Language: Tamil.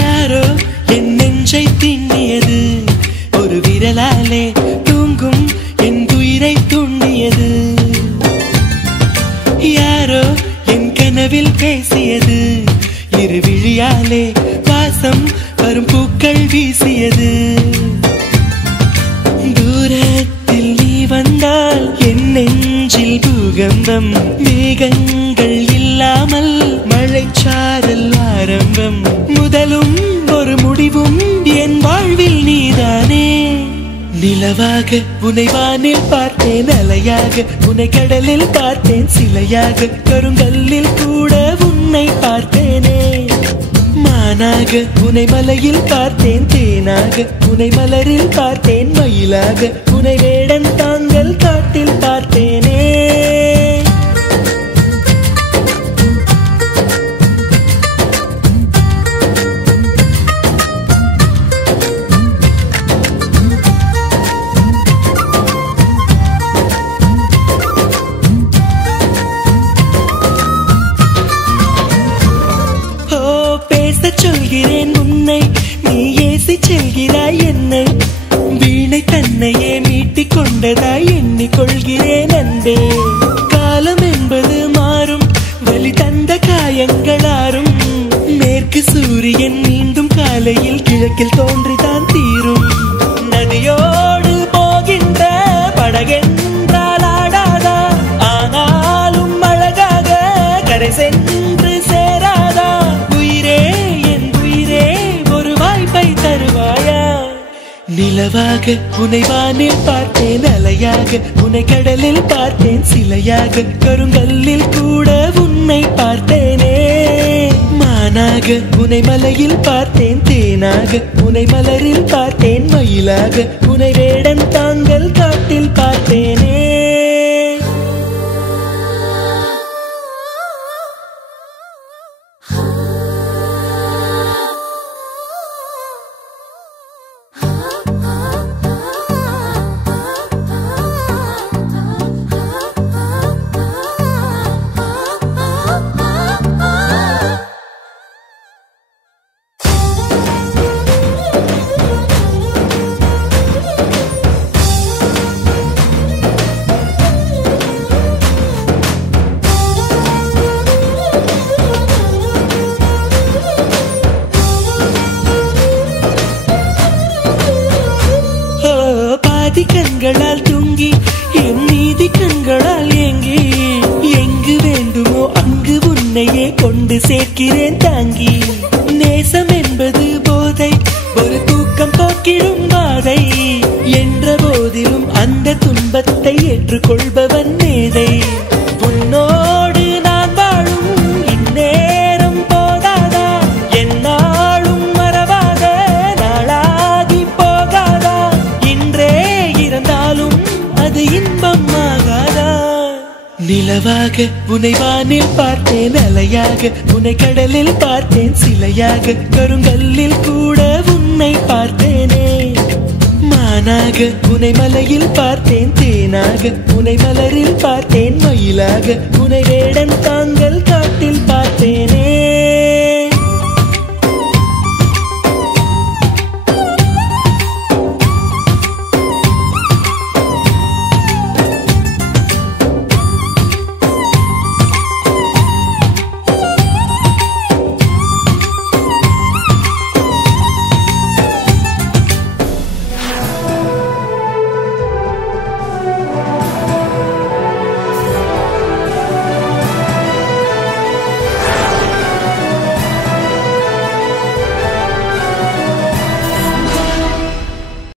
யாரோ என் நெஞ்சை திண்ணியது, ஒரு விரலாலே தூங்கும் என் உயிரை தூண்டியது. யாரோ என் கனவில் பேசியது, இரு விழியாலே வாசம் வரும் பூக்கள் வீசியது. தூரத்தில் நீ வந்தால் என் நெஞ்சில் பூகம்பம், மேகங்கள் இல்லாமல் மழைச்சாரல் ஆரம்பம். முதலும் ஒரு முடிவும் என் வாழ்வில் நீதானே. நிலவாக உன்னை வானில் பார்த்தேன், அலையாக உன்னை கடலில் பார்த்தேன், சிலையாக கருங்கல்லில் கூட உன்னை பார்த்தேனே. மானாக உன்னை மலையில் பார்த்தேன், தேனாக உன்னை மலரில் பார்த்தேன், மயிலாக உன்னை வேடன் தாங்கள் காட்டில் பார்த்தேனே. சொல்கிறேன் உன்னை, நீ ஏசி செல்கிறாய் என்னை. வீணை தன்னையே மீட்டிக் கொண்டதாய் எண்ணிக்கொள்கிறேன் அன்பே. காலம் என்பது மாறும், வலி தந்த காயங்களாரும். மேற்கு சூரியன் மீண்டும் காலையில் கிழக்கில் தோன்றிதான் தீரும். நதியோடு போகின்ற படகென்றால் ஆடாதா, ஆனாலும் அழகாக கரை சென்று சேராதா. நிலவாக உன்னை வானில் பார்த்தேன், அலையாக உன்னை கடலில் பார்த்தேன், சிலையாக கருங்கல்லில் கூட உன்னை பார்த்தேனே. மானாக உன்னை மலையில் பார்த்தேன், தேனாக உன்னை மலரில் பார்த்தேன், மயிலாக உன்னை வேடன் தாங்கள் காட்டில் பார்த்தேனே. கண்களால் தூங்கி என் நீதி கண்களால் ஏங்கி, எங்கு வேண்டுமோ அங்கு உன்னையே கொண்டு சேர்க்கிறேன் தாங்கி. நேசம் என்பது போதை, ஒரு தூக்கம் போக்கிடும் பாதை. என்ற போதிலும் அந்த துன்பத்தை ஏற்றுக்கொள்பவன் மேதை. உன்னோடு நான் வாழும் இந்நேரம் போதாதா, என்னாலும் மறவாத நாளாகி போகாதா. இன்றே இருந்தாலும் அது இன்பம் ஆகாதா. நிலவாக உன்னை வானில் பார்த்தேன், அலையாக உன்னை கடலில் பார்த்தேன், சிலையாக கருங்கல்லில் கூட உன்னை பார்த்தேனே. மானாக உன்னை மலையில் பார்த்தேன், தேனாக உன்னை மலரில் பார்த்தேன், மயிலாக உன்னை வேடன் தாங்கள்